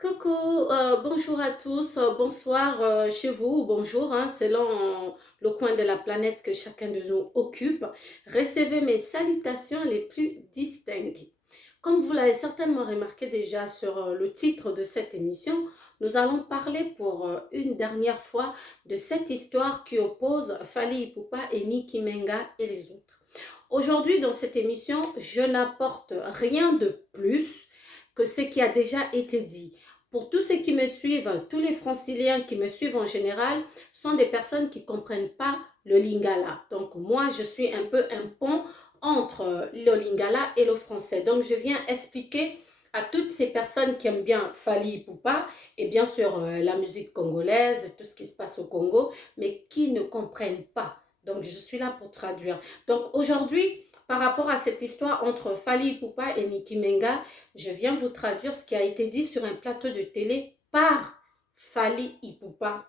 Coucou, bonjour à tous, bonsoir chez vous, ou bonjour, hein, selon le coin de la planète que chacun de nous occupe. Recevez mes salutations les plus distinguées. Comme vous l'avez certainement remarqué déjà sur le titre de cette émission, nous allons parler pour une dernière fois de cette histoire qui oppose Fally Ipupa et Nicki Menga et les autres. Aujourd'hui, dans cette émission, je n'apporte rien de plus que ce qui a déjà été dit. Pour tous ceux qui me suivent, tous les franciliens qui me suivent en général, sont des personnes qui ne comprennent pas le lingala. Donc moi, je suis un peu un pont entre le lingala et le français. Donc je viens expliquer à toutes ces personnes qui aiment bien Fally Ipupa et bien sûr la musique congolaise, tout ce qui se passe au Congo, mais qui ne comprennent pas. Donc je suis là pour traduire. Donc aujourd'hui, par rapport à cette histoire entre Fally Ipupa et Nicki Menga, je viens vous traduire ce qui a été dit sur un plateau de télé par Fally Ipupa.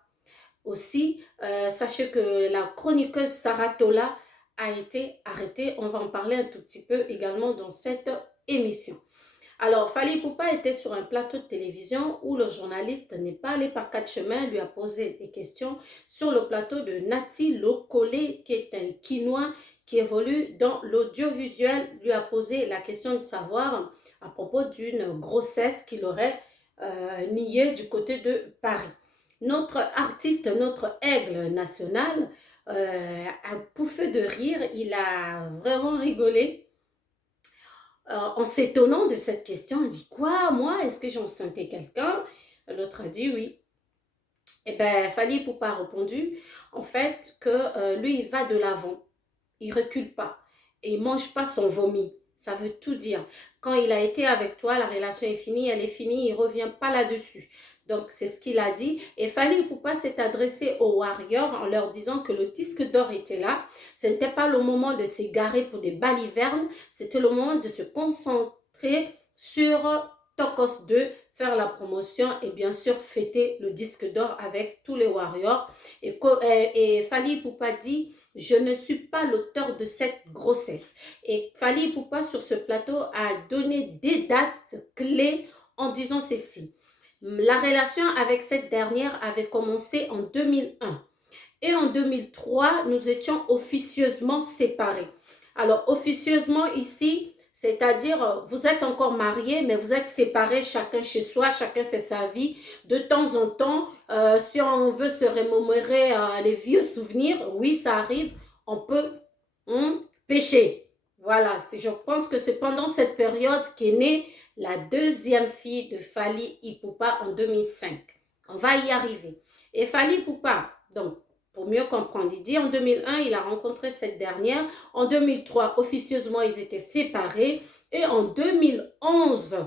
Aussi, sachez que la chroniqueuse Sarah Tola a été arrêtée. On va en parler un tout petit peu également dans cette émission. Alors, Fally Ipupa était sur un plateau de télévision où le journaliste n'est pas allé par quatre chemins, lui a posé des questions sur le plateau de Nati Lokole, qui est un Quinois qui évolue dans l'audiovisuel, lui a posé la question de savoir à propos d'une grossesse qu'il aurait niée du côté de Paris. Notre artiste, notre aigle national, a pouffé de rire, il a vraiment rigolé en s'étonnant de cette question. Il dit quoi, moi, est-ce que j'ai enceinté quelqu'un? L'autre a dit oui. Eh bien, Fally Ipupa a répondu en fait que lui, il va de l'avant, il recule pas et il mange pas son vomi. Ça veut tout dire. Quand il a été avec toi, la relation est finie, elle est finie, il revient pas là-dessus. Donc, c'est ce qu'il a dit. Et Fally Ipupa s'est adressé aux Warriors en leur disant que le disque d'or était là. Ce n'était pas le moment de s'égarer pour des balivernes, c'était le moment de se concentrer sur Tokos 2, faire la promotion et bien sûr fêter le disque d'or avec tous les Warriors. Et Fally Ipupa dit je ne suis pas l'auteur de cette grossesse. Et Fally Ipupa sur ce plateau a donné des dates clés en disant ceci. La relation avec cette dernière avait commencé en 2001. Et en 2003, nous étions officieusement séparés. Alors, officieusement ici, c'est-à-dire, vous êtes encore mariés, mais vous êtes séparés, chacun chez soi, chacun fait sa vie. De temps en temps, si on veut se remémorer les vieux souvenirs, oui, ça arrive, on peut pécher. Voilà, je pense que c'est pendant cette période qu'est née la deuxième fille de Fally Ipupa en 2005. On va y arriver. Et Fally Ipupa, donc, pour mieux comprendre, il dit en 2001, il a rencontré cette dernière. En 2003, officieusement, ils étaient séparés. Et en 2011,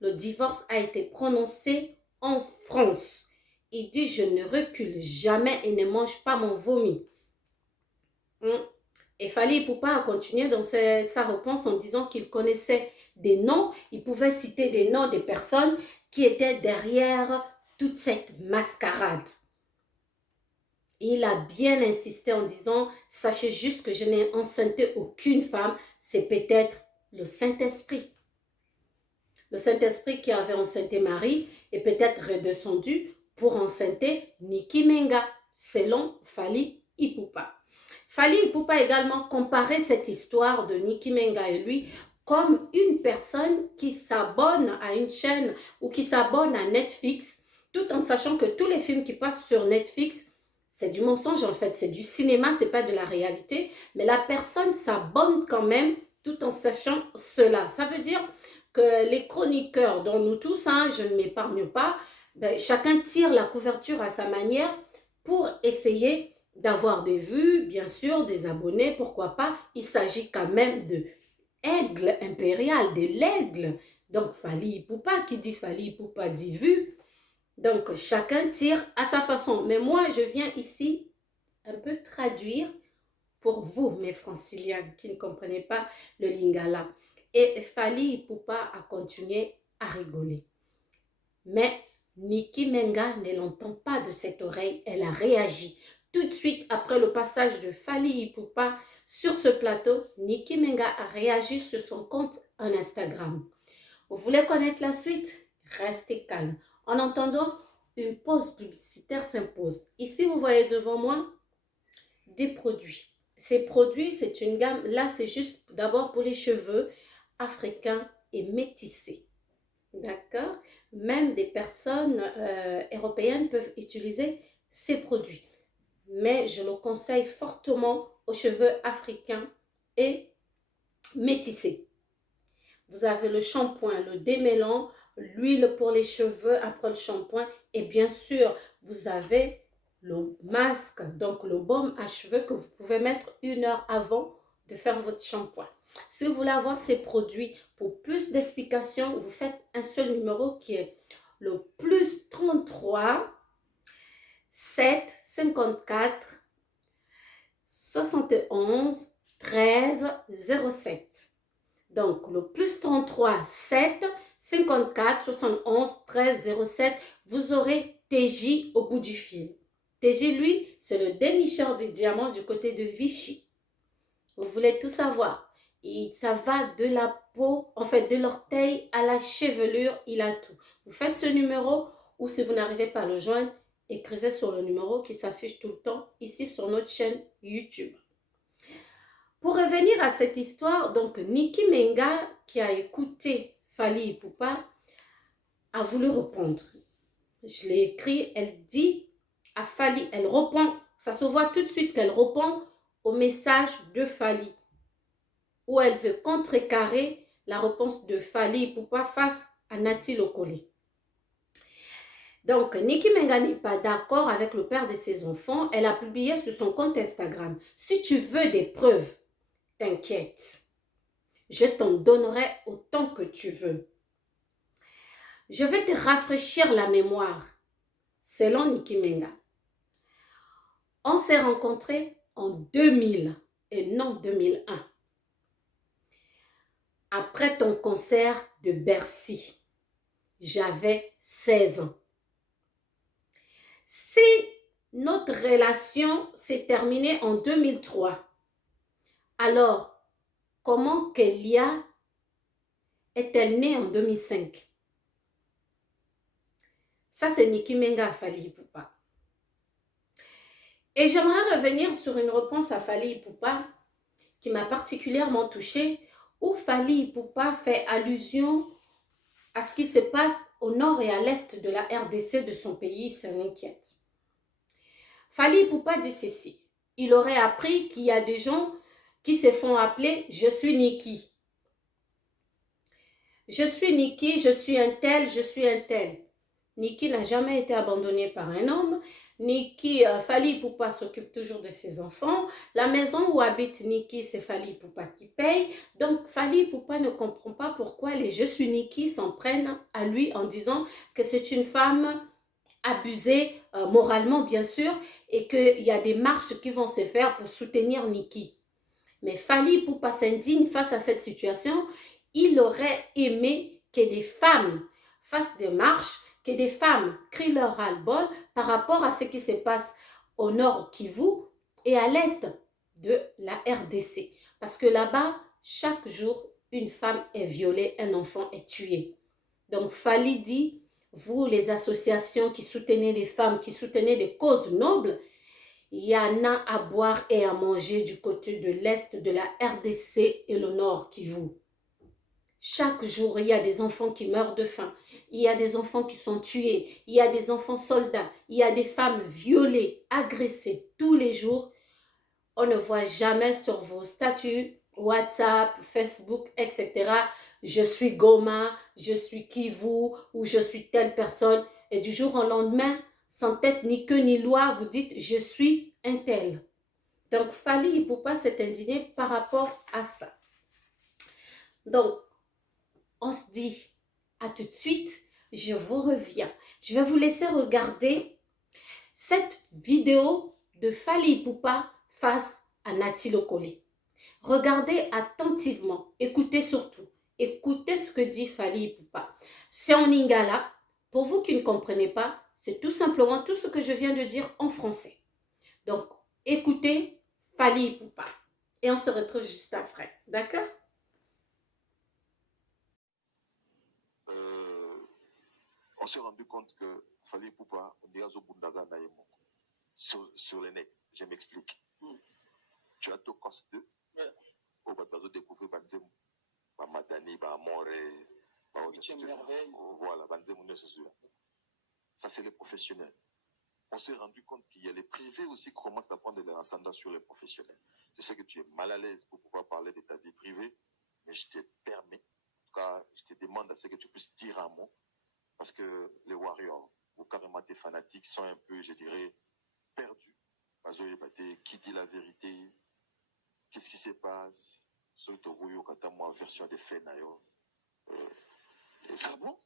le divorce a été prononcé en France. Il dit, je ne recule jamais et ne mange pas mon vomi. Et Fally Ipupa a continué dans sa réponse en disant qu'il connaissait des noms, il pouvait citer des noms des personnes qui étaient derrière toute cette mascarade. Et il a bien insisté en disant, sachez juste que je n'ai enceinté aucune femme, c'est peut-être le Saint-Esprit. Le Saint-Esprit qui avait enceinté Marie est peut-être redescendu pour enceinter Nicki Menga, selon Fally Ipupa. Fally Ipupa a également comparé cette histoire de Nicki Menga et lui comme une personne qui s'abonne à une chaîne ou qui s'abonne à Netflix, tout en sachant que tous les films qui passent sur Netflix, c'est du mensonge en fait, c'est du cinéma, c'est pas de la réalité, mais la personne s'abonne quand même tout en sachant cela. Ça veut dire que les chroniqueurs, dont nous tous, hein, je ne m'épargne pas, ben, chacun tire la couverture à sa manière pour essayer d'avoir des vues, bien sûr, des abonnés, pourquoi pas. Il s'agit quand même de aigle impérial, de l'aigle. Donc, Fally Ipupa, qui dit Fally Ipupa dit vue. Donc, chacun tire à sa façon. Mais moi, je viens ici un peu traduire pour vous, mes franciliens, qui ne comprenez pas le lingala. Et Fally Ipupa a continué à rigoler. Mais Nicki Menga ne l'entend pas de cette oreille. Elle a réagi. Tout de suite après le passage de Fally Ipupa sur ce plateau, Nicki Menga a réagi sur son compte en Instagram. Vous voulez connaître la suite? restez calme. En entendant, une pause publicitaire s'impose. Ici, vous voyez devant moi des produits. Ces produits, c'est une gamme, là, c'est juste d'abord pour les cheveux africains et métissés. D'accord? Même des personnes européennes peuvent utiliser ces produits. Mais je le conseille fortement aux cheveux africains et métissés. Vous avez le shampoing, le démêlant, l'huile pour les cheveux après le shampoing et bien sûr, vous avez le masque, donc le baume à cheveux que vous pouvez mettre 1 heure avant de faire votre shampoing. Si vous voulez avoir ces produits, pour plus d'explications, vous faites un seul numéro qui est le plus 33 7 54 71 13 07. Donc, le plus 33 7 54 71 13 07, vous aurez TJ au bout du fil. TJ, lui, c'est le dénicheur des diamants du côté de Vichy. Vous voulez tout savoir. Et ça va de la peau, en fait, de l'orteil à la chevelure, il a tout. Vous faites ce numéro ou si vous n'arrivez pas à le joindre, écrivez sur le numéro qui s'affiche tout le temps ici sur notre chaîne YouTube. Pour revenir à cette histoire, donc Nicki Menga, qui a écouté Fally Ipupa, a voulu répondre. Je l'ai écrit, elle dit à Fally, elle répond, ça se voit tout de suite qu'elle répond au message de Fally, où elle veut contrecarrer la réponse de Fally Ipupa face à Nati Lokoli. Donc, Nicki Menga n'est pas d'accord avec le père de ses enfants. Elle a publié sur son compte Instagram. Si tu veux des preuves, t'inquiète. Je t'en donnerai autant que tu veux. Je vais te rafraîchir la mémoire. Selon Nicki Menga, on s'est rencontrés en 2000 et non 2001. Après ton concert de Bercy, j'avais 16 ans. Si notre relation s'est terminée en 2003, alors comment Kélia est-elle née en 2005? Ça, c'est Nicki Menga à Fally Ipupa. Et j'aimerais revenir sur une réponse à Fally Ipupa qui m'a particulièrement touchée, où Fally Ipupa fait allusion à ce qui se passe au nord et à l'est de la RDC de son pays, ça l'inquiète. Fally Ipupa dit ceci: il aurait appris qu'il y a des gens qui se font appeler « je suis Nicki ». Je suis Nicki, je suis un tel, je suis un tel. Nicki n'a jamais été abandonnée par un homme. Fally Ipupa s'occupe toujours de ses enfants. La maison où habite Nicki, c'est Fally Ipupa qui paye. Donc, Fally Ipupa ne comprend pas pourquoi les Je suis Nicki s'en prennent à lui en disant que c'est une femme abusée, moralement bien sûr, et qu'il y a des marches qui vont se faire pour soutenir Nicki. Mais Fally Ipupa s'indigne face à cette situation. Il aurait aimé que des femmes fassent des marches, que des femmes crient leur ras-le-bol par rapport à ce qui se passe au nord Kivu et à l'est de la RDC. Parce que là-bas, chaque jour, une femme est violée, un enfant est tué. Donc Fally dit, vous les associations qui soutenez les femmes, qui soutenez des causes nobles, il y en a à boire et à manger du côté de l'est de la RDC et le nord Kivu. Chaque jour, il y a des enfants qui meurent de faim. Il y a des enfants qui sont tués. Il y a des enfants soldats. Il y a des femmes violées, agressées tous les jours. On ne voit jamais sur vos statuts, WhatsApp, Facebook, etc. Je suis Goma, je suis Kivu ou je suis telle personne. Et du jour au lendemain, sans tête ni queue ni loi, vous dites je suis un tel. Donc, Fally Ipupa s'est indigné par rapport à ça. Donc, on se dit à tout de suite, je vous reviens. Je vais vous laisser regarder cette vidéo de Fally Ipupa face à Nati Lokoli. Regardez attentivement, écoutez surtout, écoutez ce que dit Fally Ipupa. C'est en lingala. Pour vous qui ne comprenez pas, c'est tout simplement tout ce que je viens de dire en français. Donc, écoutez Fally Ipupa et on se retrouve juste après, d'accord? on s'est rendu compte que Fally Ipupa, on dirait Zobundaga Naïmo. Sur les nets, je m'explique. Tu as tout cos 2. Au bateau découvrir Banzem, Madani, Amore, voilà, Banzem, ça c'est les professionnels. On s'est rendu compte qu'il y a les privés aussi qui commencent à prendre leur ascendant sur les professionnels. Je sais que tu es mal à l'aise pour pouvoir parler de ta vie privée, mais je te permets, en tout cas, je te demande à ce que tu puisses dire un mot, parce que les Warriors, ou carrément tes fanatiques, sont un peu, je dirais, perdus. Qui dit la vérité? Qu'est-ce qui se passe? Surtout, moi, version des faits, ah bon?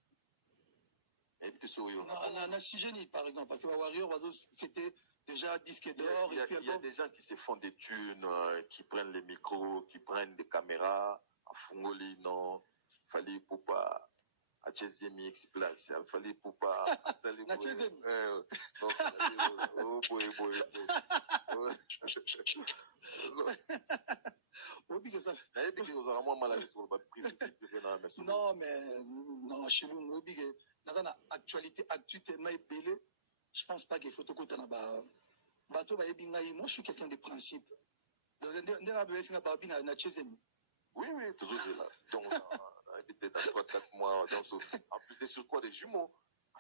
Na Sigeni, par exemple, parce que Warrior, c'était déjà disque d'or. Il y a des gens qui se font des thunes, qui prennent les micros, qui prennent des caméras, à Fungoli, non, Fally Ipupa, à Chezemi X-Place, Fally Ipupa, à Sali Na Chezemi. Oh boy. Non, mais non, chez nous, dans la actualité je pense pas qu'il faut tout côté là-bas. Moi, je suis quelqu'un de principe. Oui, toujours là. Donc, peut-être dans 3-4 mois, en plus de sur quoi des jumeaux,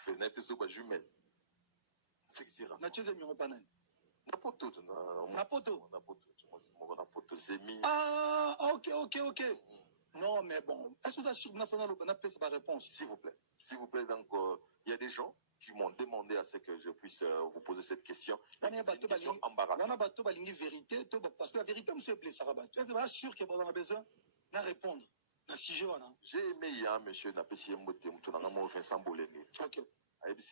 fait sur quoi jumelles. C'est que c'est rare. Ah, ok. Non, mais bon, est-ce que vous avez une réponse? S'il vous plaît, donc, il y a des gens qui m'ont demandé à ce que je puisse vous poser cette question. C'est une question embarrassante. Parce que la vérité, monsieur Blessarabat, est-ce sûr qu'il y a besoin de répondre? J'ai aimé hier, monsieur Napesi Mbote, Vincent Bolengue. Ok. Il faut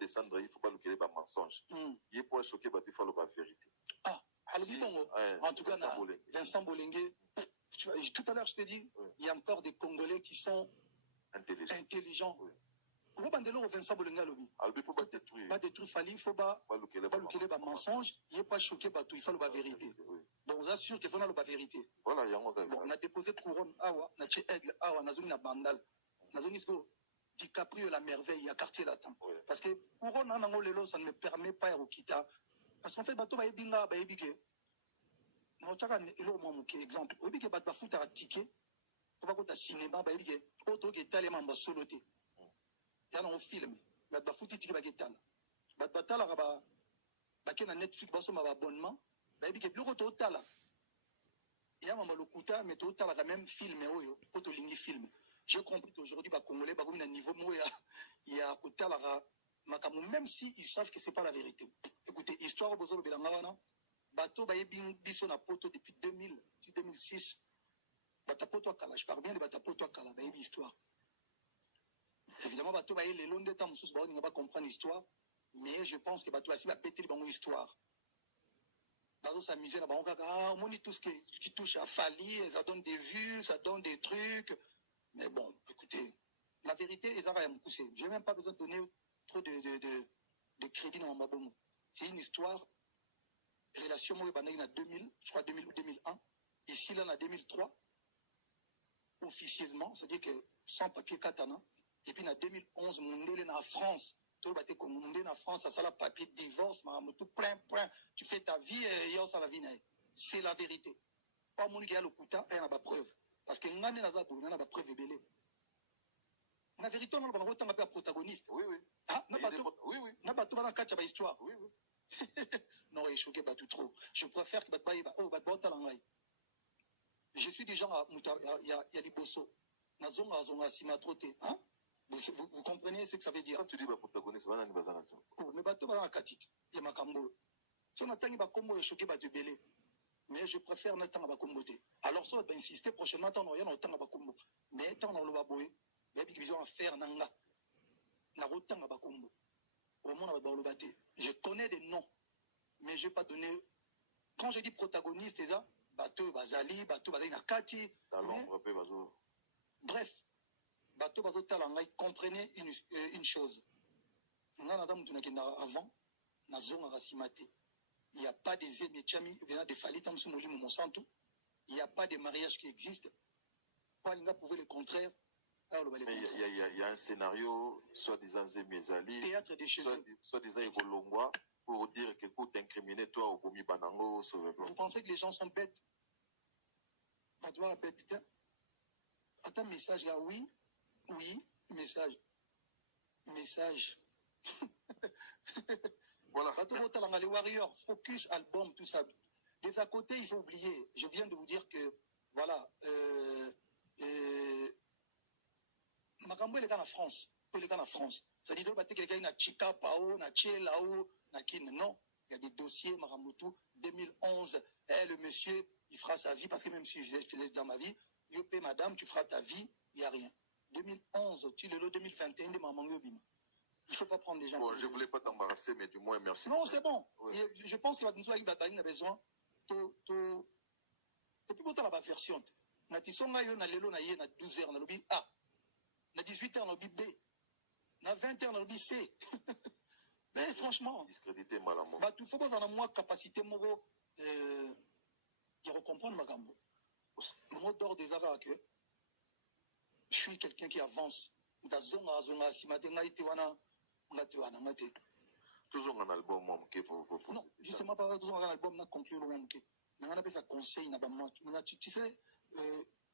descendre, il faut pas le mensonge. Il faut choquer, il faut la vérité. Ah, en tout cas, Vincent Bolengue, tout à l'heure, je t'ai dit, il y a encore des Congolais qui sont intelligents. Vincent Bolengue, pas détruire Fally, il faut pas le mensonge, il faut pas choquer, il faut la vérité. Donc, on assure qu'il faut la vérité. Voilà, il y a on a déposé couronne, awa, na aigle, awa, na zone na bandal. Na zone DiCaprio la merveille, il y a quartier latin. Parce que couronne, ça ne me permet pas de quitter. Parce qu'en fait, bateau va ebinga, ba ebike. Na chaka elo mo muke exemple. Ebike bat ba futa a ticket. Pour pas que cinéma ba ebike. Auto ke tale mamba solo te. Ya na film. Bat ba futi ticket ba ke tala. Bat batala ba ke na Netflix ba so ma abonnement. Ba ebike biloko to tala. Ya mamba lokuta mais to tala quand même film oyo, auto lingi film. J'ai compris qu'aujourd'hui ba Congolais ba comme na niveau moya il y a otala même si ils savent que c'est pas la vérité. Écoutez, histoire au besoin de Belangawana, bateau ba biso na poto depuis 2006. Batapoto akala, je parle bien de batapoto akala, ba histoire. Évidemment, bateau ba les longs temps musus ba on va comprendre l'histoire, mais je pense que bateauasi ba péter le histoire. Bateau s'amuser là, on monit tout ce qui touche à Fally, ça donne des vues, ça donne des trucs. Mais bon, écoutez, la vérité, je n'ai même pas besoin de donner trop de crédit dans ma bonne. C'est une histoire, relation moi en 2000, je crois 2000 ou 2001, ici là en 2003, officieusement, c'est-à-dire que sans papier katana, et puis en 2011, mon est en France, tout le bateau mon est en France, ça la papier de divorce, tout plein, tu fais ta vie et ça la vie. C'est la vérité. Pas mon gars le couta, il y a pas preuve. Parce que ngane na za na ba preuve belé. La vérité on va autant appeler protagoniste. Oui. Ah, na bato na kacha ba histoire. Oui. Non, il choqué pas tout trop. Je préfère que bat ngai. Je suis du genre il y a les bosso. Na zonga sima troté, hein? Vous comprenez ce que ça veut dire? Quand tu dis ba protagoniste, wana ni bazana zo. Oh, mais bato ba na katite. Ya makambo. Si on attend ba kombo choqué ba de belé. Mais je préfère ne pas comboter. Alors ça va insister prochainement tant rien autant ba combo. Mais tant on le va boyer, mais ils ont faire nanga. Na autant ba combo. Au moins ba le battre. Je connais des noms, mais je vais pas donner. Quand je dis protagoniste, c'est ça, bateau bazali, bateau bazali na kati. Bref, bateau bateau talanga, comprenez une chose. Nga na damu tunakenda avant na zonga rasimate. Il n'y a pas des émietiami venant de Fally Monsanto. Il n'y a pas de mariage qui existe. Pas l'Inga prouver le contraire. Mais il y a un scénario, soi-disant Zemezali, Théâtre de chez eux. Soi-disant Ekolongwa, pour dire que pour t'incriminer, toi, au Bomi Banango, vous pensez que les gens sont bêtes? On doit bête. Attends, message là, oui, message. Voilà. Les Warriors, Focus, album, tout ça. Les à côté, il faut oublier. Je viens de vous dire que, voilà, Makambo, il est en France. Il est en France. Ça dit que quelqu'un n'a Chika, Pao, n'a Tché, Lao, n'a Kin. Non. Il y a des dossiers, Maramutu, 2011. Le monsieur, il fera sa vie, parce que même si je faisais dans ma vie, Yopé, madame, tu feras ta vie, il n'y a rien. 2011, tu le 2021, de Maman Yobima. Il ne faut pas prendre les gens. Bon, je ne voulais pas t'embarrasser, mais du moins, merci. Non, c'est bon. Oui. Je pense que la besoin. Et puis, quand la version, na tisonga yo na lelo na ye na 12 heures na lobby A, na 18 heures na lobby B, na 20 heures na lobby C. Mais franchement, discrédité malamment. Bah tout faut pas dans moi capacité moro de recomprendre ma gambo. Le mot d'ordre des arabes que je suis quelqu'un qui avance. Da zonga si matin été wana ngate. Toujours un album non, justement pas toujours un album na conclure le monde. On appelle ça conseil na bamma. Tu sais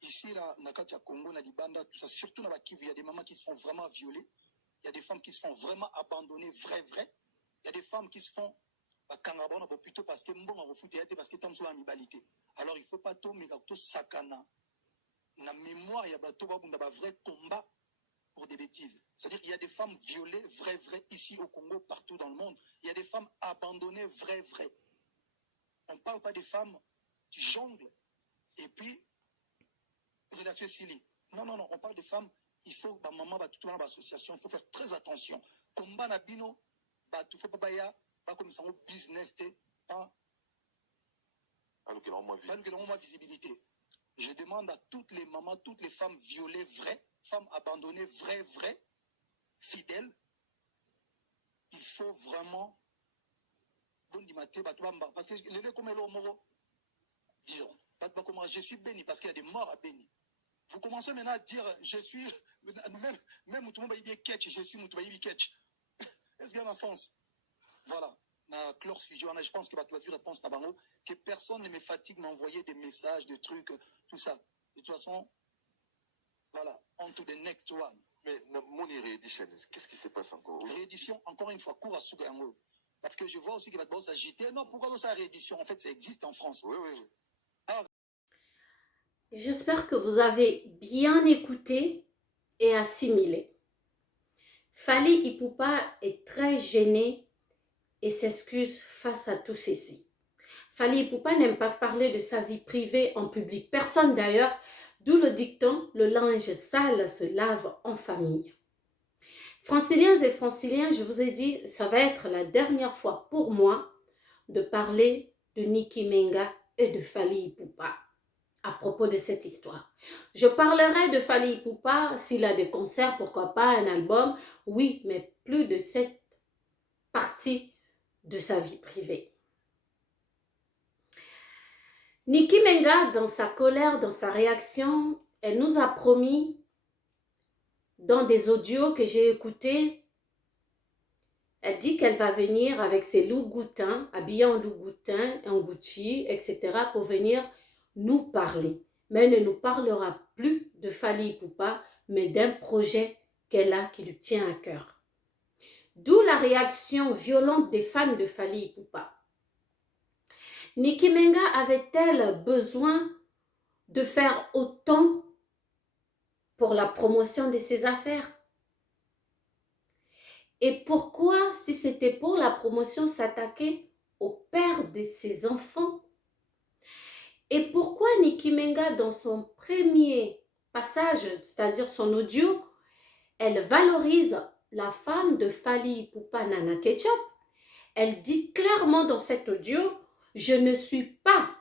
ici là na Katia Congo na Libanda tout ça surtout dans la Kivu il y a des mamans qui se font vraiment violer, il y a des femmes qui se font vraiment abandonner vrai. Il y a des femmes qui se font kangabona plutôt parce que mbonga refuté parce que tam so amibalité. Alors il faut pas tout mais tout sakana. Na mémoire il y a bateau ba vrai combat pour des bêtises. C'est-à-dire qu'il y a des femmes violées, vraies, ici au Congo, partout dans le monde. Il y a des femmes abandonnées, vraies. On ne parle pas des femmes qui jonglent et puis relation Sili. Non, on parle des femmes, il faut, maman, tout dans l'association, il faut faire très attention. Combat na bino, tout faut pas ya, pas comme ça, au business, pas que visibilité. Je demande à toutes les mamans, toutes les femmes violées, vraies, femmes abandonnées, vraies, fidèles, il faut vraiment parce que les comme diront, je suis béni parce qu'il y a des morts à béni. Vous commencez maintenant à dire je suis même tout le monde va dire catch, je suis catch. Est-ce qu'il y a un sens? Voilà. Je pense que tu as vu réponse que personne ne me fatigue m'envoyer des messages, des trucs, tout ça. De toute façon, voilà, on to the next one. Mais mon réédition, qu'est-ce qui se passe encore? Réédition, encore une fois, cours à Sougango. Parce que je vois aussi que va s'agiter. Non, pourquoi ça réédition? En fait, ça existe en France. Oui. Alors, j'espère que vous avez bien écouté et assimilé. Fally Ipupa est très gêné et s'excuse face à tout ceci. Fally Ipupa n'aime pas parler de sa vie privée en public. Personne d'ailleurs, d'où le dicton, le linge sale se lave en famille. Franciliens et franciliens, je vous ai dit, ça va être la dernière fois pour moi de parler de Nicki Menga et de Fally Ipupa à propos de cette histoire. Je parlerai de Fally Ipupa s'il a des concerts, pourquoi pas un album, oui, mais plus de cette partie de sa vie privée. Nicki Menga, dans sa colère, dans sa réaction, elle nous a promis dans des audios que j'ai écoutés, elle dit qu'elle va venir avec ses loups-goutins, habillée en loup-goutin, en Gucci, etc. pour venir nous parler. Mais elle ne nous parlera plus de Fally Ipupa, mais d'un projet qu'elle a qui lui tient à cœur. D'où la réaction violente des fans de Fally Ipupa. Nicki Menga avait-elle besoin de faire autant pour la promotion de ses affaires? Et pourquoi, si c'était pour la promotion, s'attaquer au père de ses enfants? Et pourquoi Nicki Menga, dans son premier passage, c'est-à-dire son audio, elle valorise la femme de Fally Ipupa, Nana Ketchup? Elle dit clairement dans cet audio, je ne suis pas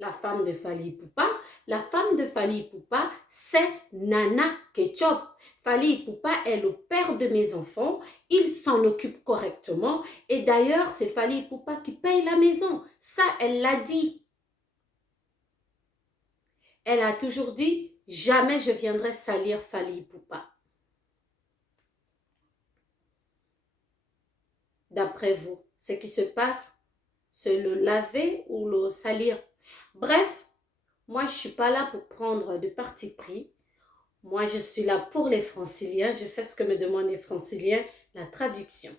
la femme de Fally Ipupa. La femme de Fally Ipupa, c'est Nana Ketchup. Fally Ipupa est le père de mes enfants. Il s'en occupe correctement. Et d'ailleurs, c'est Fally Ipupa qui paye la maison. Ça, elle l'a dit. Elle a toujours dit, jamais je viendrai salir Fally Ipupa. D'après vous, ce qui se passe, c'est le laver ou le salir. Bref, moi, je ne suis pas là pour prendre de parti pris. Moi, je suis là pour les franciliens. Je fais ce que me demandent les franciliens, la traduction.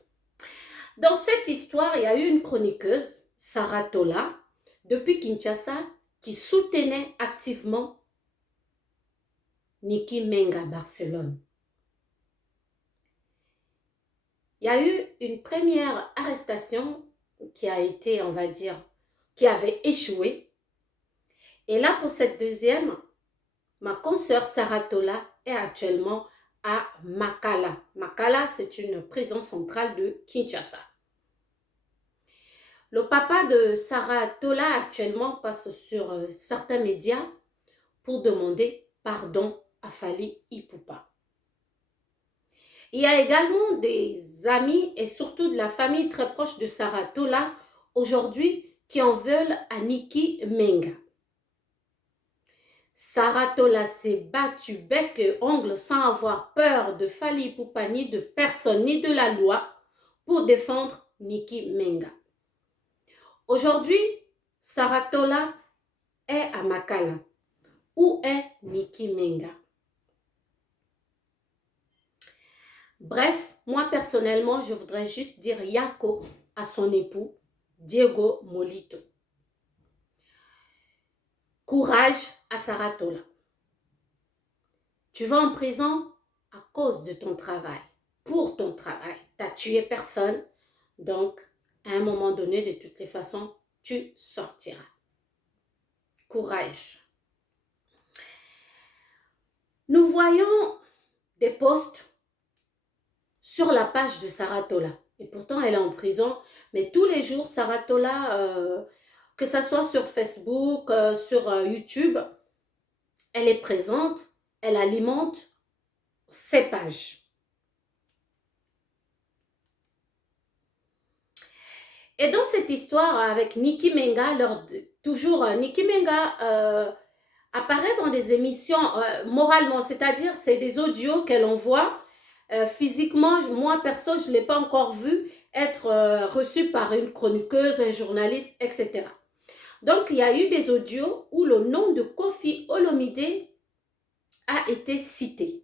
Dans cette histoire, il y a eu une chroniqueuse, Sarah Tola, depuis Kinshasa, qui soutenait activement Niki Menga, Barcelone. Il y a eu une première arrestation qui a été, on va dire, qui avait échoué. Et là, pour cette deuxième, ma consoeur Sarah Tola est actuellement à Makala. Makala, c'est une prison centrale de Kinshasa. Le papa de Sarah Tola actuellement passe sur certains médias pour demander pardon à Fally Ipupa. Il y a également des amis et surtout de la famille très proche de Sarah Tola aujourd'hui qui en veulent à Niki Menga. Sarah Tola s'est battue bec et ongle sans avoir peur de Fally Ipupa ni de personne ni de la loi pour défendre Niki Menga. Aujourd'hui, Sarah Tola est à Makala. Où est Niki Menga? Bref, moi personnellement, je voudrais juste dire Yako à son époux, Diego Molito. Courage à Sarah Tola. Tu vas en prison à cause de ton travail, pour ton travail. Tu n'as tué personne, donc à un moment donné, de toutes les façons, tu sortiras. Courage. Nous voyons des posts sur la page de Sarah Tola. Et pourtant, elle est en prison. Mais tous les jours, Sarah Tola, que ce soit sur Facebook, sur YouTube, elle est présente, elle alimente ses pages. Et dans cette histoire avec Niki Menga, Niki Menga apparaît dans des émissions moralement, c'est-à-dire c'est des audios qu'elle envoie. Physiquement, moi perso, je ne l'ai pas encore vu être reçu par une chroniqueuse, un journaliste, etc. Donc, il y a eu des audios où le nom de Koffi Olomide a été cité.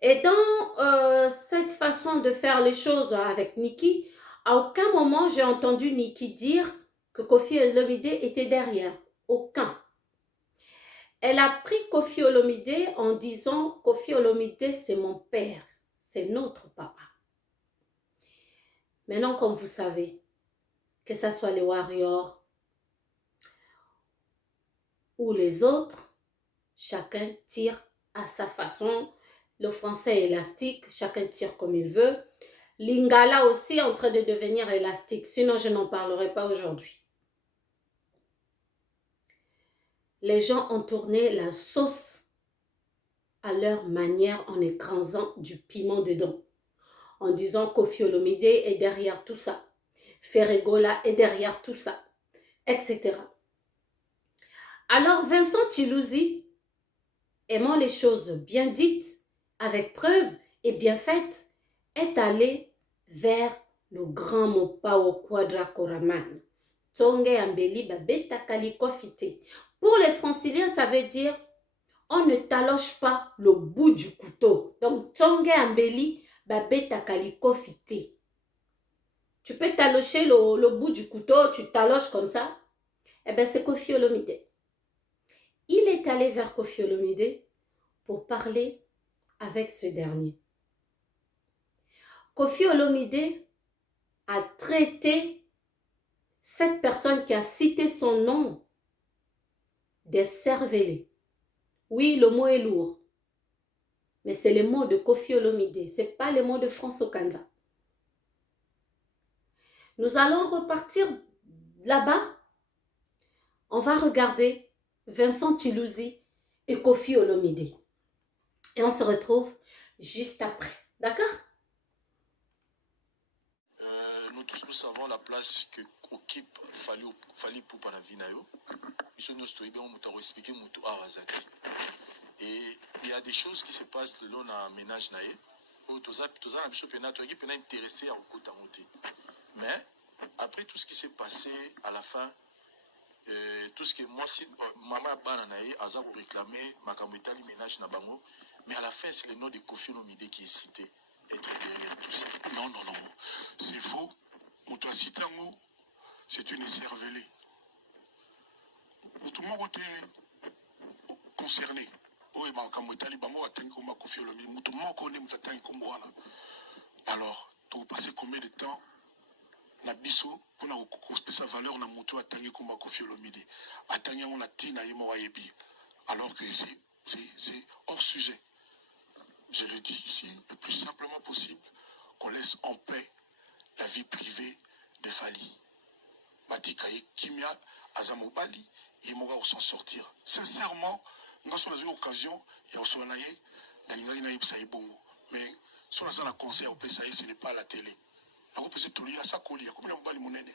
Et dans cette façon de faire les choses avec Niki, à aucun moment j'ai entendu Niki dire que Koffi Olomide était derrière. Aucun. Elle a pris Koffi Olomide en disant « Koffi Olomide, c'est mon père, c'est notre papa ». Maintenant, comme vous savez, que ce soit les Warriors ou les autres, chacun tire à sa façon. Le français est élastique, chacun tire comme il veut. Lingala aussi est en train de devenir élastique, sinon je n'en parlerai pas aujourd'hui. Les gens ont tourné la sauce à leur manière en écrasant du piment dedans. En disant Koffi Olomide est derrière tout ça. Ferregola est derrière tout ça. Etc. Alors Vincent Chilouzi, aimant les choses bien dites, avec preuves et bien faites, est allé vers le grand Mopao Quadra Koraman. Tonge Ambeli Babeta Kalikofite. Pour les franciliens, ça veut dire on ne taloche pas le bout du couteau. Donc, Tonge Ambeli Babeta Kalikofite. Tu peux talocher le bout du couteau, tu taloches comme ça. Eh bien, c'est Koffi Olomide. Il est allé vers Koffi Olomide pour parler avec ce dernier. Koffi Olomide a traité cette personne qui a cité son nom des cervelés. Oui, le mot est lourd, mais c'est le mot de Koffi Olomide, ce n'est pas le mot de François Kanza. Nous allons repartir là-bas. On va regarder Vincent Chilouzi et Koffi Olomide. Et on se retrouve juste après. D'accord? Nous tous nous savons la place que occupe Fally Ipupa na vie na yo. Ils nous ont expliqué mutu arazaki. Et il y a des choses qui se passent le long d'un ménage naé. Intéressé à mais après tout ce qui s'est passé à la fin, tout ce que moi si maman bananae aza pour réclamer makamwetali ménage na bango, mais à la fin c'est le nom de Koffi Olomide qui est cité être derrière tout ça. Non, c'est faux. Mutu asitango, c'est une écervelée. Mutu moko te concerné. Oui, makamwetali bango atangi koma Koffi Olomide. Mutu moko ne mutatangi kongo wana. Alors, tu passer combien de temps na biso pour sa valeur na mutu atangi koma Koffi Olomide. Atangi on a tina yemo ayebi. Alors que c'est hors sujet. Je le dis ici le plus simplement possible, qu'on laisse en paix la vie privée de Fally. Matikaye Kimia Azamobali, il m'aura s'en sortir. Sincèrement, nous avons eu l'occasion, il y a aussi mais si on a un concert au PSAE, ce n'est pas à la télé. On a pu tout lire, ça colle, il y a combien de balles monene.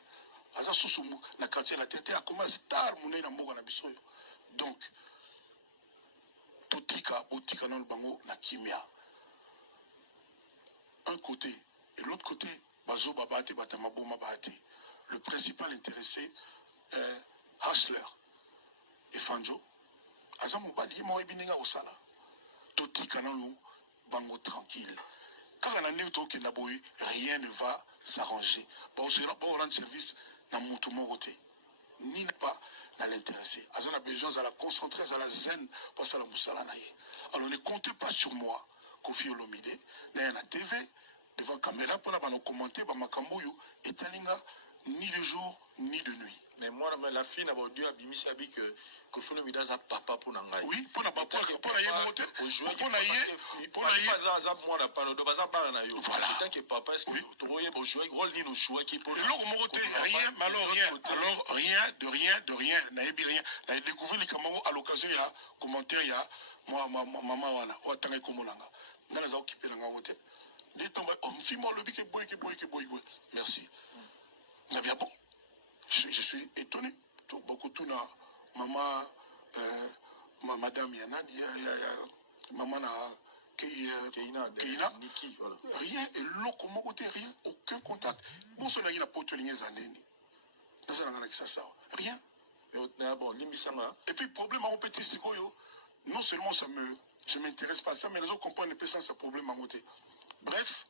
Aza Soussoumou, na quartier la tête, a comment star monene na mboga na bisoyo. Donc, Totika, Botika non bango na Kimia. Un côté, et l'autre côté, Bazo Babate, Batamaboma Bahate. Le principal intéressé, Hustler et Fanjo. Azamobali, il m'a ebinenga au sala. Totika non bango tranquille. Car rien ne va s'arranger. On sera pas rendre service dans mon tout côté. Ni pas dans l'intéressé. On a besoin de la concentrer, à la zen, pour ça la moussala naïe. Alors ne comptez pas sur moi, Koffi Olomide, na la TV, devant caméra, pour la commenter, ma camboyo, et talinga, ni de jour, ni de nuit. Mais moi, la fille n'a pas dû abîmer sa vie que Koffi Olomide a papa pour n'engager. Oui, pour n'avoir pas pour la yémote, pour la voilà. Tant que papa, est-ce que tu vois, bon, jouer rôle ni nos choix qui pour. Rien, alors rien, de rien, n'a rien. N'a découvert les camarades à l'occasion, il y a commentaire, il y a moi, maman, voilà, ou attendez comme on a. N'a pas occupé la gamote. Des temps, on fait moi le bic boy. Merci. Mais bien bon. Je suis étonné. Beaucoup de maman, madame Yana, maman Keina, rien, et l'autre, rien, aucun contact. Bon, cela y a pas de lignes années. Rien. Et puis, problème en petit sigoyo, non seulement je m'intéresse pas à ça, mais les autres comprennent pas ça problème en côté. Bref,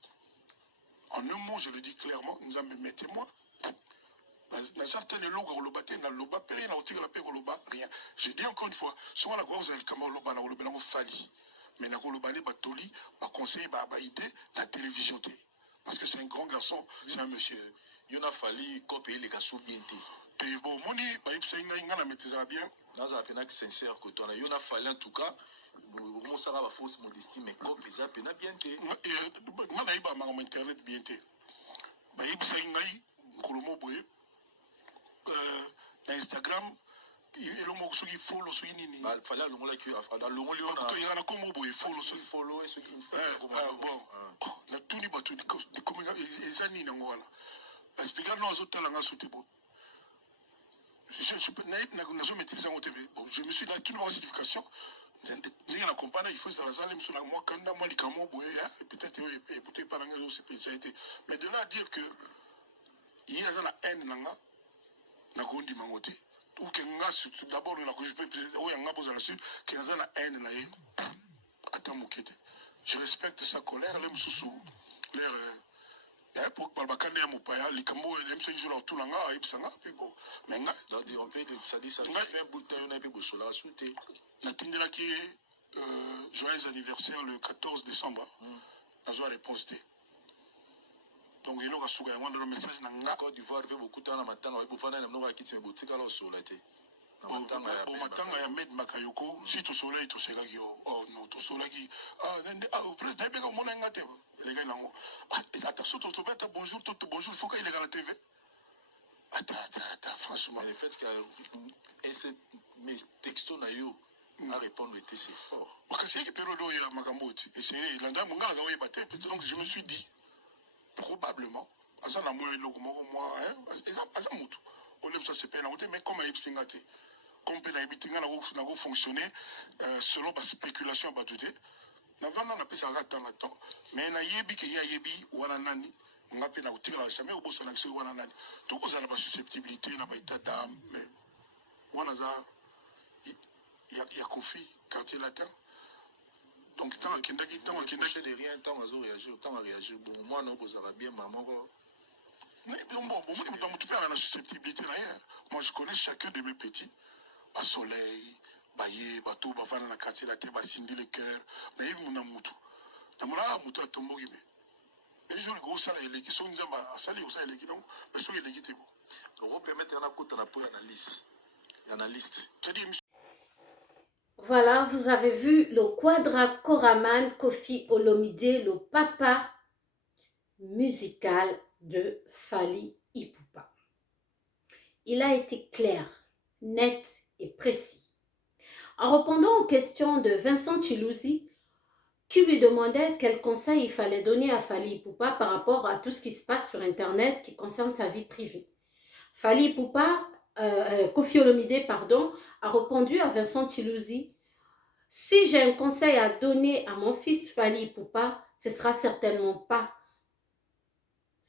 en un mot, je le dis clairement, nous avons mis témoins. Dans certaines lois, rien. Je dis encore une fois, souvent la cause est le Fally. Mais la batoli, conseil, idée, la télévision. Parce que c'est un grand garçon, c'est un monsieur. Il y en a fallu copier les garçons bien. Et bon, moni, c'est un maîtrise bien. Dans un pénac sincère que tu as, il y en a fallu en tout cas. Mon ça va fausse modestie, mais copier ça pénac bien. Moi, je vais internet bien. C'est un boy. Instagram elongo soki follow soki nini fallait longola ki ada longoli on a yana komo boy follow soki follow et soki bon na tuni batu de comme eza nini ngo wana expliquer non azotala nga sote bon je peux na zo maîtriser en TV bon je me suis dans une classification ni na comprendre il faut ça la salle sur moi kanda moi likamo boy peut-être pas nga zo spécialité mais de là à dire que il y a une haine nanga na gondi mangote ou que nga d'abord na que je peux ou nga poser là-dessus que na na haine na ye attends mokete je respecte sa colère les mususu l'air ya pour parler quand ya mopaya likambo les mususu jour autour nga ibsanga puis bon mais nga donc on peut ça dit ça fait un bout de temps on a peu bosola souté na tindela qui joyeux anniversaire le 14 décembre na zo réponse té. Donc il y a un message dans la Côte d'Ivoire fait beaucoup de temps à matin avec Bofana et nous qui boutiques alors sur la télé. Au matin il y a Med Makayoko si tout soleil tout c'est là qui oh non tout soleil qui presque d'ailleurs comme on a un thé les gars non attention tout bonjour faut qu'il est dans la TV. Attends franchement le fait que mes textos na yo à répondre était c'est fort. Parce que c'est que période il y a Magamboti et c'est l'endroit mon gars là où il battait donc je me suis dit probablement aza na mwa eloko moko mwa aza motu olebisa sepe nango te mais comme ayebisinga te comme mpe nayebi te nga nakofonctionne selon baspéculation ya bato te navanda napesaka ntanga temps mais nayebi ke ye ayebi wana nani nga mpe nakotikala jamais obosanaki soki wana nani tokozala basusceptibilité na baétat d'âme mais wana aza ya Kofi quartier latin donc ntango akendaki de rien ntango azoréagir ntango aréagir bon mwana obozala bien mamoko bomoni moto motu mpe anga na susceptibilité na ye. Moi je connais chacun de mes petits basoleil baye bato bavanda na quartier latin basindi le cœur nayebi mona mutu namona motu atomboki me jour ekosala eleki soki nzambe asali ekosala eleki donc mais soki eleki te bo okopermettre na kotana mpo analyste c'est-à-dire. Voilà, vous avez vu le Quadra Koraman Koffi Olomide, le papa musical de Fally Ipupa. Il a été clair, net et précis. En répondant aux questions de Vincent Chilouzi, qui lui demandait quel conseil il fallait donner à Fally Ipupa par rapport à tout ce qui se passe sur Internet qui concerne sa vie privée. Fally Ipupa, Koffi Olomide, a répondu à Vincent Chilouzi: si j'ai un conseil à donner à mon fils Fally Ipupa, ce sera certainement pas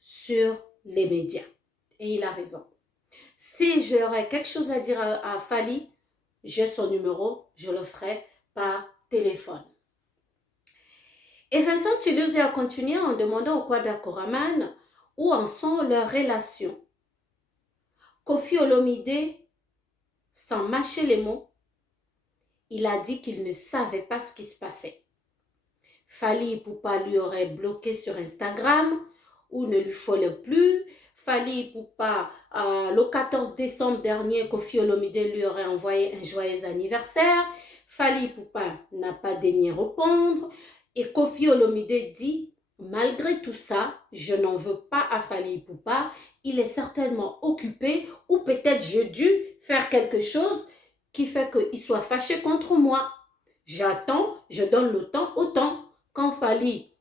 sur les médias. Et il a raison. Si j'aurais quelque chose à dire à Fally, j'ai son numéro, je le ferai par téléphone. Et Vincent Chilouzi a continué en demandant au Quadra Koraman où en sont leurs relations. Koffi Olomide, sans mâcher les mots, il a dit qu'il ne savait pas ce qui se passait. Fally Ipupa lui aurait bloqué sur Instagram ou ne lui fallait plus. Fally Ipupa, le 14 décembre dernier, Koffi Olomide lui aurait envoyé un joyeux anniversaire. Fally Ipupa n'a pas daigné répondre. Et Koffi Olomide dit: malgré tout ça, je n'en veux pas à Fally Ipupa. Il est certainement occupé ou peut-être j'ai dû faire quelque chose qui fait qu'il soit fâché contre moi. J'attends, je donne le temps au temps. Quand Fally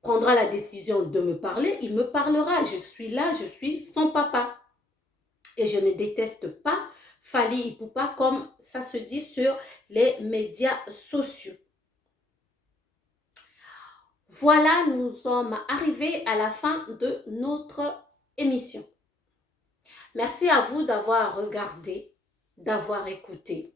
prendra la décision de me parler, il me parlera. Je suis là, je suis son papa. Et je ne déteste pas Fally Ipupa comme ça se dit sur les médias sociaux. Voilà, nous sommes arrivés à la fin de notre émission. Merci à vous d'avoir regardé, d'avoir écouté.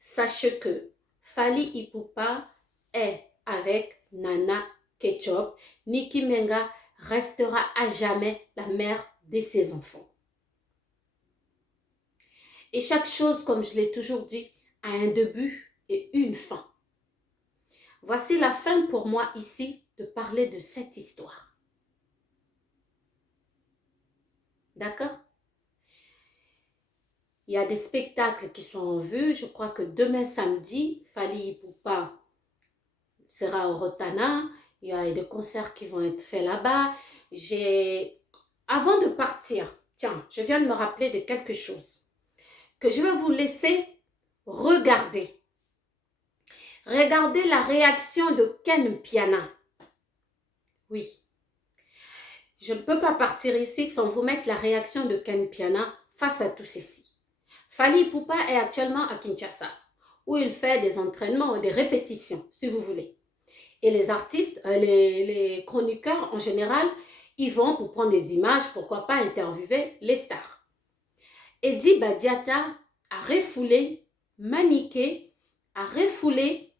Sachez que Fally Ipupa est avec Nana Ketchup. Niki Menga restera à jamais la mère de ses enfants. Et chaque chose, comme je l'ai toujours dit, a un début et une fin. Voici la fin pour moi ici de parler de cette histoire. D'accord? Il y a des spectacles qui sont en vue. Je crois que demain samedi, Fally Ipupa sera au Rotana. Il y a des concerts qui vont être faits là-bas. Avant de partir, tiens, je viens de me rappeler de quelque chose que je vais vous laisser regarder. Regardez la réaction de Ken Piana. Oui. Je ne peux pas partir ici sans vous mettre la réaction de Ken Piana face à tout ceci. Fally Ipupa est actuellement à Kinshasa, où il fait des entraînements, des répétitions, si vous voulez. Et les artistes, les chroniqueurs en général, ils vont pour prendre des images, pourquoi pas interviewer les stars. Eddie Badiata a refoulé, maniqué, a refoulé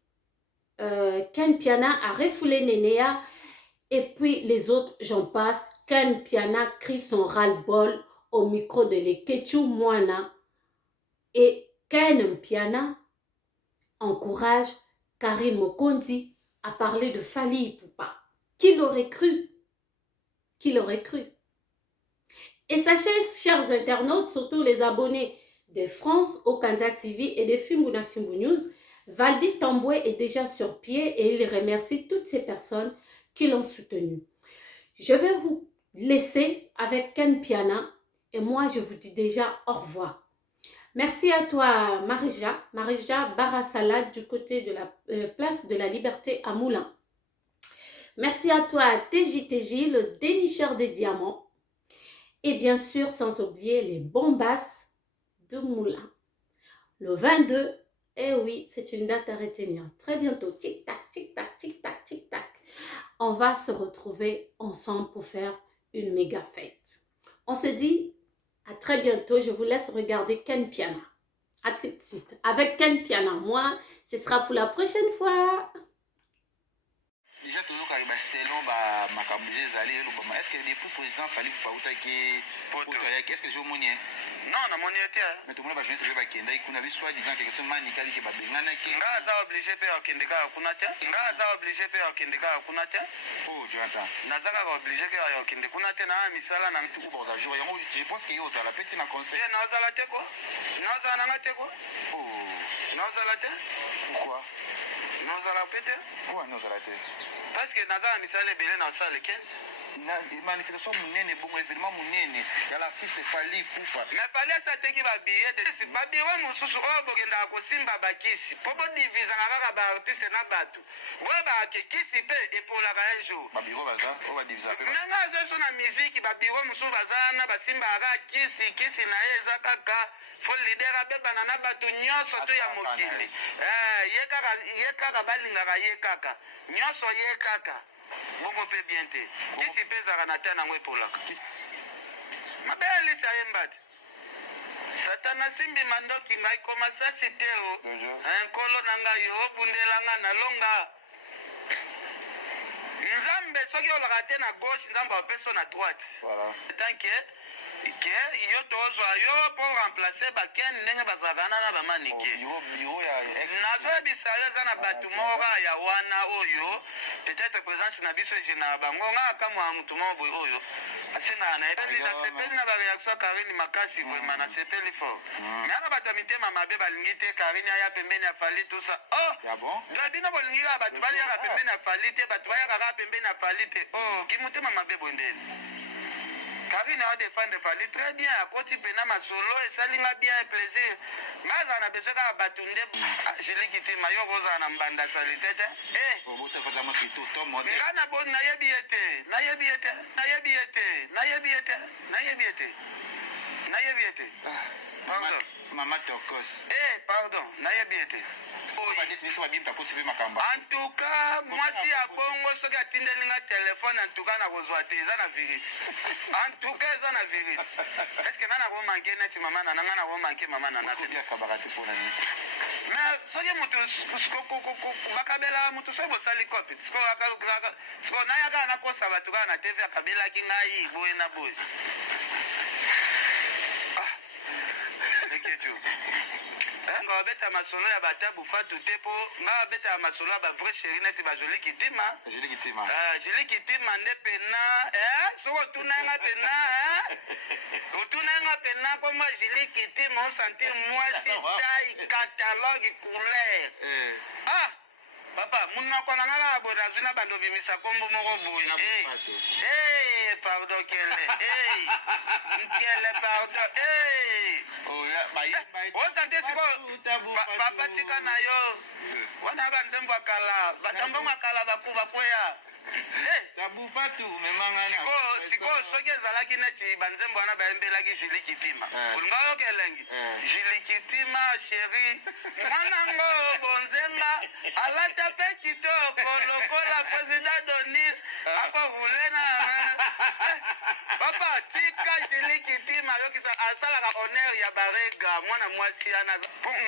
Ken Piana, a refoulé Nenea, et puis les autres, j'en passe. Ken Piana crie son ras-le-bol au micro de Lekechu Mwana. Et Ken Piana encourage Karim Mokondi à parler de Fally Ipupa. Qui l'aurait cru? Qui l'aurait cru? Et sachez, chers internautes, surtout les abonnés de France, Okanza TV et de Fimbuna Fimbu News, Valdi Tamboué est déjà sur pied et il remercie toutes ces personnes qui l'ont soutenu. Je vais vous laisser avec Ken Piana et moi je vous dis déjà au revoir. Merci à toi Marija Barasalade du côté de la place de la Liberté à Moulins. Merci à toi TJTJ, le dénicheur des diamants. Et bien sûr, sans oublier les bombasses de Moulin. Le 22, eh oui, c'est une date à retenir. Très bientôt, tic-tac, tic-tac, tic-tac, tic-tac. On va se retrouver ensemble pour faire une méga fête. On se dit à très bientôt. Je vous laisse regarder Ken Piana. À tout de suite. Avec Ken Piana, moi, ce sera pour la prochaine fois. Déjà toujours quand il selon makambo ezali elobama est-ce que depuis président fali pautaki poto est-ce que je monien non na monien te mais tout le monde va jouer ce bakenda ikuna bi soit disant que ce mani kali ke babengana ke nga za obligé pe okende ka kuna te nga za obligé pe okende ka kuna te oh Jonathan na za ka obligé ke okende kuna te na misala na mitu ko za jour yango je pense que yo za la petite na conseil na za la te ko na za na te ko oh na za la te pourquoi na za la pete pourquoi na za la te parce que naza misale belé na salle 15 na manifestation munene bongo événement munene ya l'artiste fali poupa mais fali ça te ki ba billet de si ba biro mususu o bogenda ko simba bakisi popo divisa kaka ba artiste na batu we ba ke kisi pe et pour la un jour ba biro baza o ba divisa pe nga zo na musique ba biro mususu baza na ba simba kaka kisi na eza kaka fo leader abeba na batu nyonso to ya mokili ye kaka balingaka ye kaka nyonso ye kaka bongo pe bien te kisi pezaka na te nango epolaka mabe alisi ayembati satana simbi mandoki ngai koma sasi te o nkolo na ngai yo obundelanga na longa nzambe soki olaka te na gauche nzambe apeso na droite tanke ke yo tozwa yo po remplacer bakeni ndenge bazalaka na bamanike nazoyebisa yo eza na bato moko ya wana oyo peut-être présence na biso ege na bango nga kamwa motu moko boye oyo asingaa nasepeli na bareaction karini makasi vraimen nasepeli fort me aka bato ya mitema mabe balingi te karini aya pembeni ya fali tusa bino bolingi kaka bato bayaka pembeni ya fali te bato bayaka kaka pembeni ya fali te kimotema mabe bondeni Karine a défendu Fali très bien. À côté de ma solo et ça linga bien un plaisir. Mais ça n'a besoin de batunde. Je l'ai quitté maillot rose en banda salité. Eh. Au bout de votre amour tout tout monde. Gana bon nayebiete. Pardon. Maman Tokos. Pardon. Nayebiete. En tout cas, moi si à Bongo, ce qui a tindé le téléphone, en tout cas, on a besoin de ça, virus. En tout cas, ça a virus. Est-ce que nana a manqué net maman, nana a manqué maman, nana a bien cabaret pour la nuit. Mais ce qui est mon bakabela, mon tout ça, vous allez copier. Ce qu'on a yaga na kosa batuga na TV kabela kingai boy na boy. Ah, lekejo. Nga wabeta masolo ya batabu fatu tepo nga wabeta masolo ya ba vrai chéri neti ba joli kitima joli kitima nde pena soko tunanga pena utunanga pena koma joli kitima on sentir mwasi taille catalogue couleur papa muna kwa ngala boda zuna bando bimisa kombo moko boy na pardon kele pardon osante siko papa tika na yo wana bandembo akala batambo makala bakuba koya tabu fatu memanga siko soki ezalaki neti banzembo wana bayembelaki Julie Kitima olinga yoka elengi Julie Kitima sheri mwanango bonzenga alata pe kitoko lokola président Donis akovulena papa tika Julie Kitima yokisa asalaka honneur ya barega mwana mwasi ana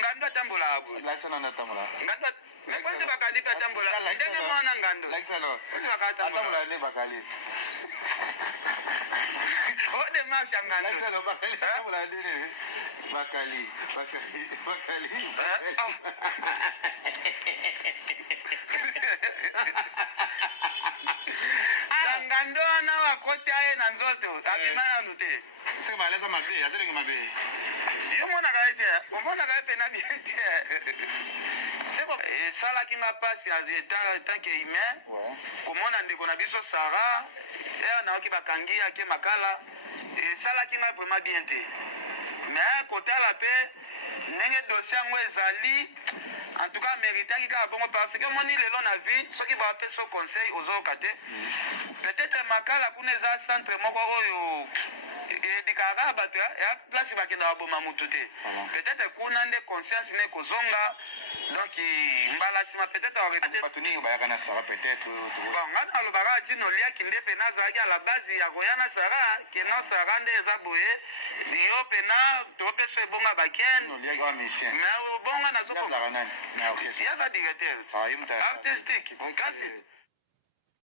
ngando atambola abo ngando mais quoi c'est bakali katambola ndenge mwana ngando atambola ne bakali o de marche ngando bakali atambola ne bakali ngando ana wakoti aye na nzoto abimana nute c'est malaise mabe azelenge mabe yo mona kaite omona kaipe na biente c'est bon et ça là qui m'a passé tant que humain komona ndeko na biso Sarah na oki bakangi ake makala et ça là qui m'a vraiment bien été mais côté la paix ndenge dossier ngo ezali en tout cas méritaki kaka bongo parce que moni lelo na vie soki bape so conseil ozoyoka te peut-être makala kuna eza centre moko oyo edikaka bato ya place bakenda baboma mutu te peut-être kuna nde conscience ne kozonga donc mbala nsima peut-être bato nini bayaka na sara peut-être bon nga nalobaka tino liaki nde mpe nazalaki à la base ya koya na sara keno sara nde eza boye yo mpe na topeso ebonga bakene mais obonga nazoyaza directeur artistique kasi